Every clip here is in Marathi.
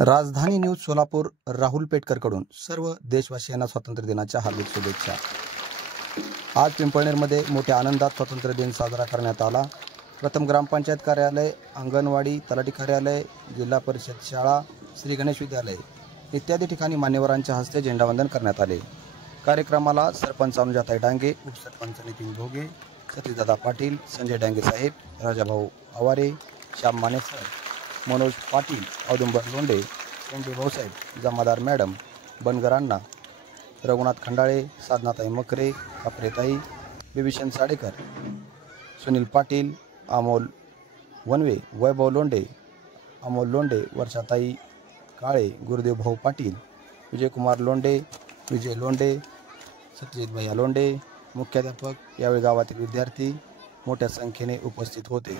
राजधानी न्यूज सोलापूर राहुल पेटकरकडून सर्व देशवासियांना स्वातंत्र्य दिनाच्या हार्दिक शुभेच्छा। आज पिंपळनेरमध्ये मोठ्या आनंदात स्वातंत्र्य दिन साजरा करण्यात आला। प्रथम ग्रामपंचायत कार्यालय, अंगणवाडी, तलाठी कार्यालय, जिल्हा परिषद शाळा, श्री गणेश विद्यालय इत्यादी ठिकाणी मान्यवरांच्या हस्ते झेंडावंदन करण्यात आले। कार्यक्रमाला सरपंच अनुजाताई डांगे, उपसरपंच नितीन भोगे, सतीशदादा पाटील, संजय डांगे साहेब, राजाभाऊ आवारे, श्याम माने सर, मनोज पाटील, औदुंबर लोंढे, शेंडे भाऊसाहेब, जमादार मॅडम, बनगर अण्णा, रघुनाथ खंडाळे, साधनाताई मकरे, कापरेताई, बिभीषण साडेकर, सुनील पाटील, अमोल वनवे, वैभव लोंढे, अमोल लोंढे, वर्षाताई काळे, गुरुदेव भाऊ पाटील, विजयकुमार लोंढे, विजय लोंढे, सत्यजित भैया लोंढे, मुख्याध्यापक यावेळी गावातील विद्यार्थी मोठ्या संख्येने उपस्थित होते।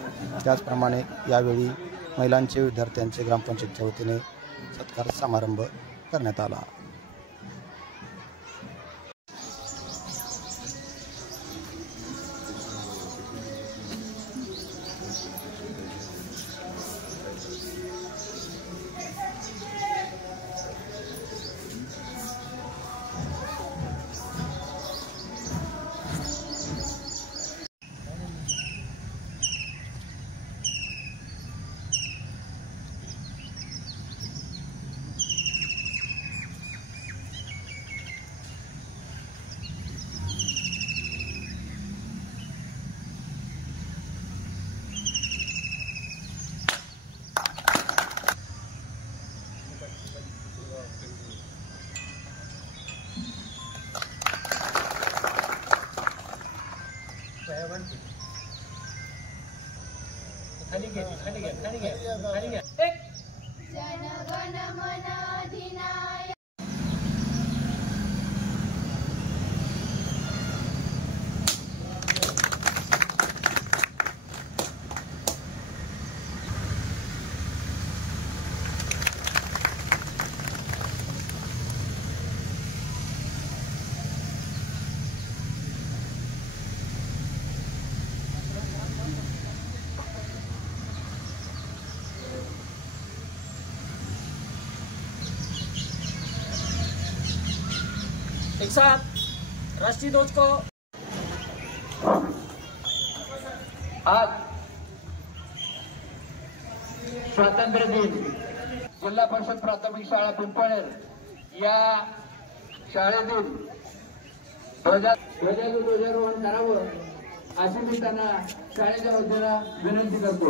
त्याचप्रमाणे यावेळी महिलांचे विद्यार्थ्यांचे ग्रामपंचायतच्या वतीने सत्कार समारंभ करण्यात आला। जनगण मन अधिनायक। एक साथ राष्ट्रीय ध्वज को आज स्वातंत्र्य दिन जिल्हा परिषद प्राथमिक शाळा पिंपळनेर या शाळेतील ध्वजारोहण करावं अशी मी त्यांना शाळेच्या वतीनं विनंती करतो।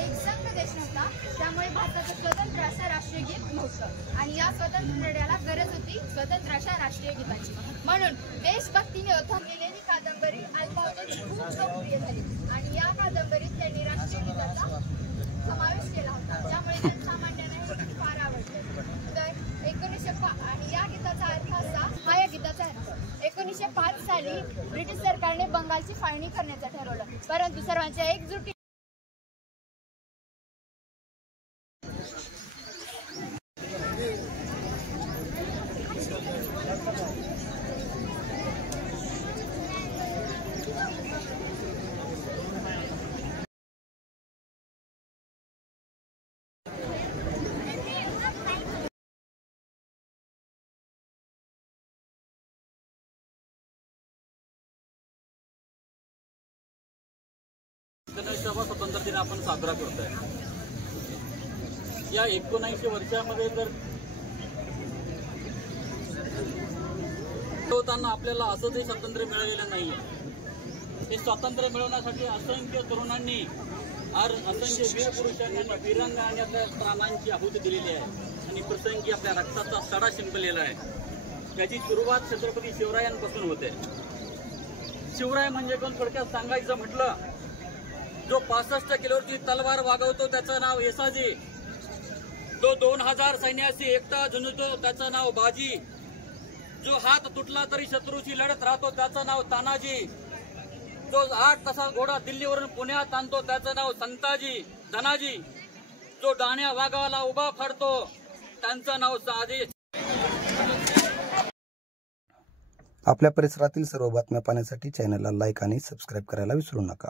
एक संघ देश नव्हता, त्यामुळे भारताचं स्वतंत्र असा राष्ट्रीय गीत नव्हतं आणि या स्वतंत्र लढ्याला गरज होती स्वतंत्र अशा राष्ट्रीय गीताची। म्हणून देशभक्तीने ओथंबलेली कादंबरी अल्पावधीत खूप लोकप्रिय झाली आणि या कादंबरीत त्यांनी राष्ट्रीय गीताचा समावेश केला होता, त्यामुळे जनसामान्यांना हे गीत फार आवडले। तर 1905 आणि या गीताचा अर्थ असा, हा या गीताचा अर्थ 1905 साली ब्रिटिश सरकारने बंगालची फाळणी करण्याचं ठरवलं, परंतु सर्वांच्या एकजुटी 19वा स्वातंत्र्य दिन आपण साजरा करतोय. या 19 वर्षामध्ये जर होताना आपल्याला असंही स्वातंत्र्य मिळालेलं नाहीये. हे स्वातंत्र्य मिळवण्यासाठी असंख्य तरुणांनी असंख्य वीर पुरुषांनी आणि वीरांगणांनी आपल्या प्राणांची आहुती दिलेली आहे आणि प्रसंगी आपल्या रक्ताचा सडा शिंपलेला आहे. याची सुरुवात छत्रपती शिवरायांपासून होते. शिवराय म्हणजे कोण थोडक्यात सांगायचं म्हटलं, जो 65 किलोची तलवार वागवतो त्याचं नाव येसाजी, जो 2000 सैन्याशी एकटा झुंजतो त्याचं नाव बाजी, जो हात तुटला तरी शत्रूची लढत राहतो त्याचं नाव तानाजी, जो 8 तासा घोडा दिल्लीवरून पुण्यात आणतो त्याचं नाव संताजी धनाजी, जो डाण्या वाघाला उभा फाडतो त्यांचं नाव शहाजी. आपल्या परिसरातील सर्व बातम्या पाहण्यासाठी चॅनलला लाईक आणि सबस्क्राईब करायला विसरू नका.